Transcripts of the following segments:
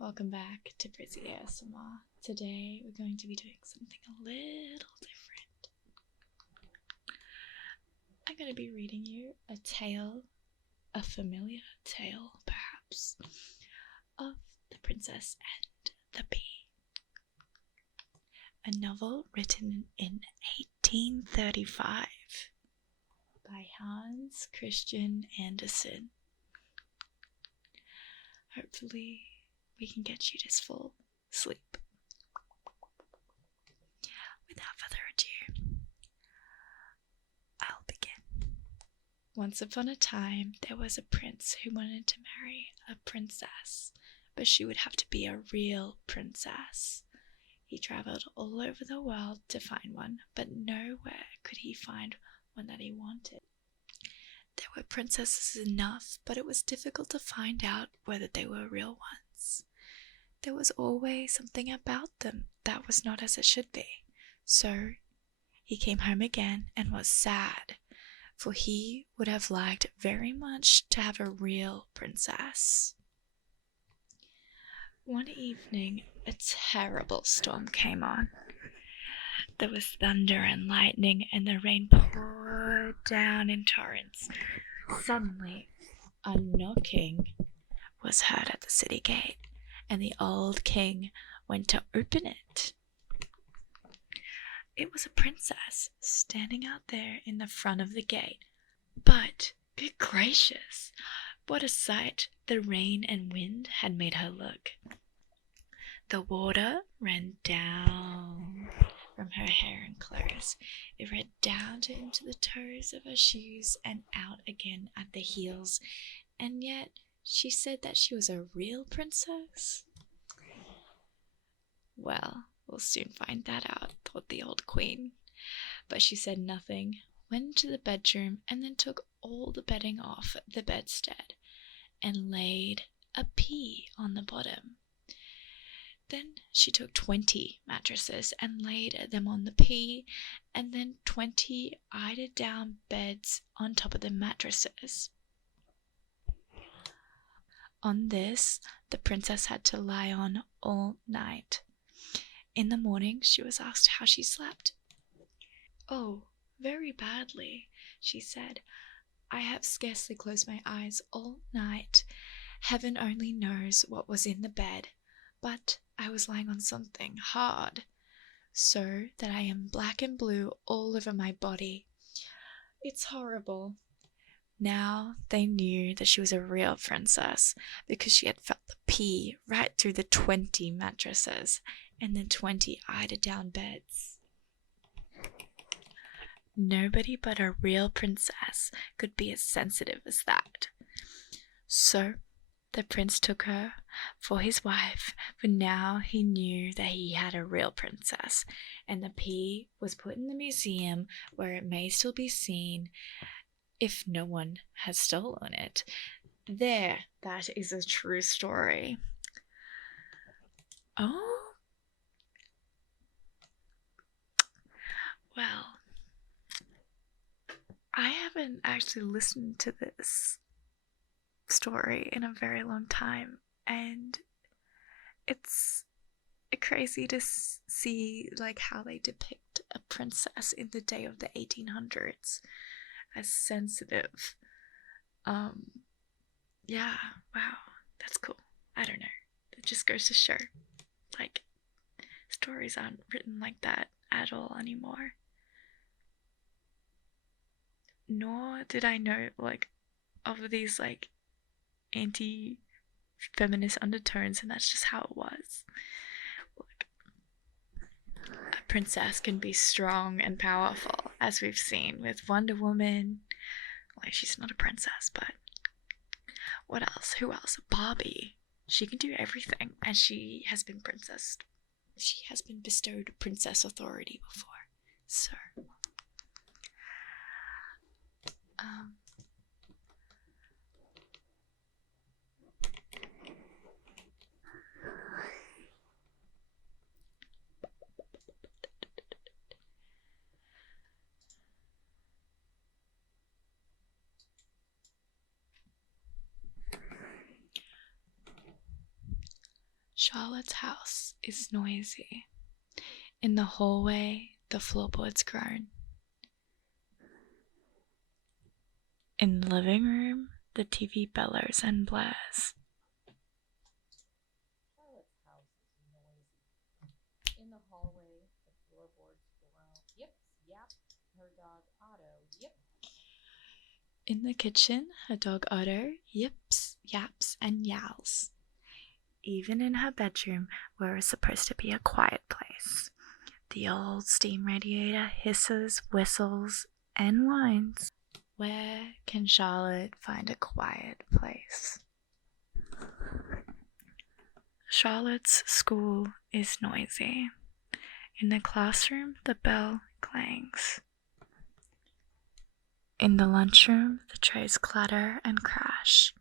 Welcome back to Brizzy ASMR. Today we're going to be doing something a little different. I'm going to be reading you a tale, a familiar tale perhaps, of The Princess and the Bee. A novel written in 1835 by Hans Christian Andersen. Hopefully we can get you this full sleep. Without further ado, I'll begin. Once upon a time, there was a prince who wanted to marry a princess, but she would have to be a real princess. He travelled all over the world to find one, but nowhere could he find one that he wanted. There were princesses enough, but it was difficult to find out whether they were real ones. There was always something about them that was not as it should be. So he came home again and was sad, for he would have liked very much to have a real princess. One evening, a terrible storm came on. There was thunder and lightning, and the rain poured down in torrents. Suddenly, a knocking was heard at the city gate, and the old king went to open it. It was a princess standing out there in the front of the gate. But, good gracious, what a sight the rain and wind had made her look. The water ran down from her hair and clothes. It ran down into the toes of her shoes and out again at the heels, and yet she said that she was a real princess? Well, we'll soon find that out, thought the old queen. But she said nothing, went into the bedroom, and then took all the bedding off the bedstead, and laid a pea on the bottom. Then she took 20 mattresses and laid them on the pea, and then 20 eider-down beds on top of the mattresses. On this, the princess had to lie on all night. In the morning, she was asked how she slept. "Oh, very badly," she said. "I have scarcely closed my eyes all night. Heaven only knows what was in the bed, but I was lying on something hard, so that I am black and blue all over my body. It's horrible." Now they knew that she was a real princess, because she had felt the pea right through the 20 mattresses and the 20 eider-down beds. Nobody but a real princess could be as sensitive as that. So the prince took her for his wife, for now he knew that he had a real princess, and the pea was put in the museum where it may still be seen if no one has stolen it. There, that is a true story. Oh, well, I haven't actually listened to this story in a very long time, and it's crazy to see like how they depict a princess in the day of the 1800s as sensitive. Yeah, wow, that's cool. I don't know, it just goes to show, like, stories aren't written like that at all anymore. Nor did I know, like, of these, like, anti-feminist undertones, and that's just how it was. Like, a princess can be strong and powerful, as we've seen with Wonder Woman. Like, she's not a princess, but what else? Who else? Barbie. She can do everything, and she has been bestowed princess authority before. So, Charlotte's house is noisy. In the hallway, the floorboards groan. In the living room, the TV bellows and blares. Charlotte's house is noisy. In the hallway, the floorboards groan. Yips, yap. Her dog Otto, yip. In the kitchen, her dog Otto yips, yaps, and yowls. Even in her bedroom, where it's supposed to be a quiet place, the old steam radiator hisses, whistles, and whines. Where can Charlotte find a quiet place? Charlotte's school is noisy. In the classroom, the bell clangs. In the lunchroom, the trays clatter and crash.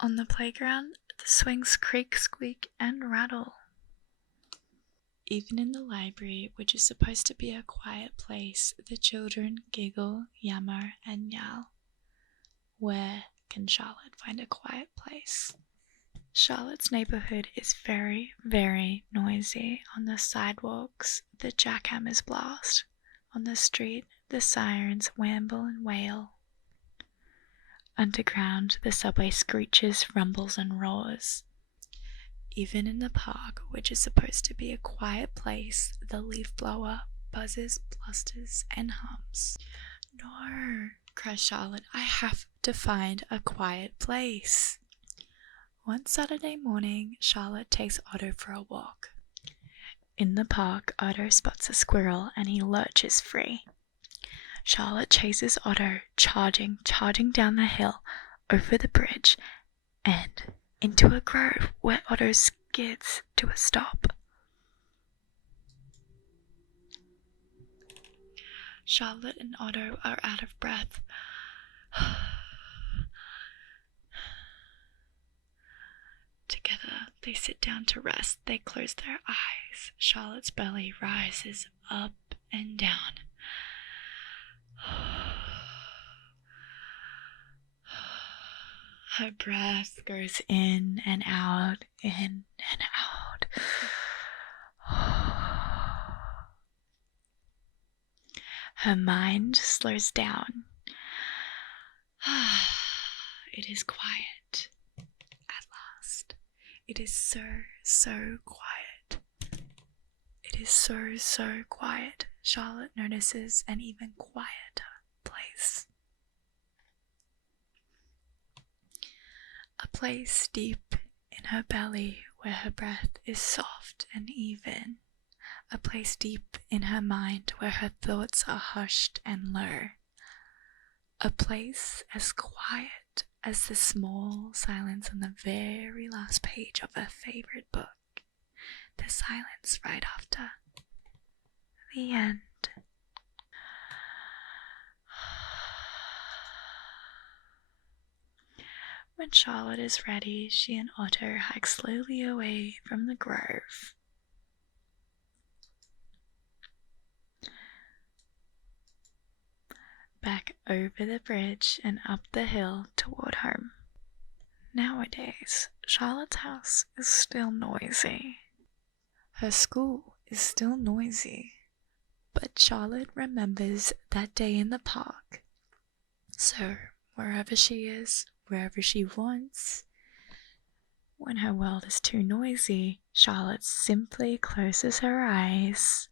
On the playground, the swings creak, squeak, and rattle. Even in the library, which is supposed to be a quiet place, the children giggle, yammer, and yell. Where can Charlotte find a quiet place? Charlotte's neighborhood is very, very noisy. On the sidewalks, the jackhammers blast. On the street, the sirens wamble and wail. Underground, the subway screeches, rumbles, and roars. Even in the park, which is supposed to be a quiet place, the leaf blower buzzes, blusters, and hums. No, cries Charlotte, I have to find a quiet place. One Saturday morning, Charlotte takes Otto for a walk. In the park, Otto spots a squirrel and he lurches free. Charlotte chases Otto, charging down the hill, over the bridge, and into a grove where Otto skids to a stop. Charlotte and Otto are out of breath. Together, they sit down to rest. They close their eyes. Charlotte's belly rises up and down. Her breath goes in and out, in and out. Her mind slows down. It is quiet. At last. It is so quiet. It is so quiet. Charlotte notices an even quieter place. A place deep in her belly where her breath is soft and even. A place deep in her mind where her thoughts are hushed and low. A place as quiet as the small silence on the very last page of her favorite book. The silence right after the end. When Charlotte is ready, she and Otto hike slowly away from the grove. Back over the bridge and up the hill toward home. Nowadays, Charlotte's house is still noisy. Her school is still noisy. But Charlotte remembers that day in the park. So, wherever she is, wherever she wants, when her world is too noisy, Charlotte simply closes her eyes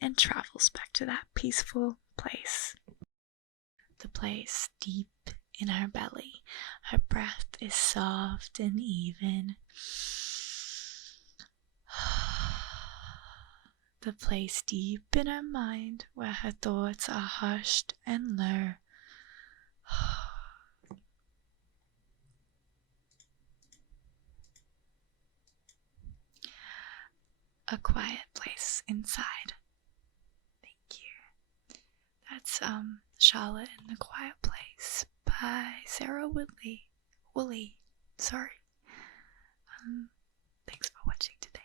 and travels back to that peaceful place. The place deep in her belly. Her breath is soft and even. The place deep in her mind where her thoughts are hushed and low. A quiet place inside. Thank you. That's Charlotte in the Quiet Place by Sarah Wooley. Sorry. Thanks for watching today.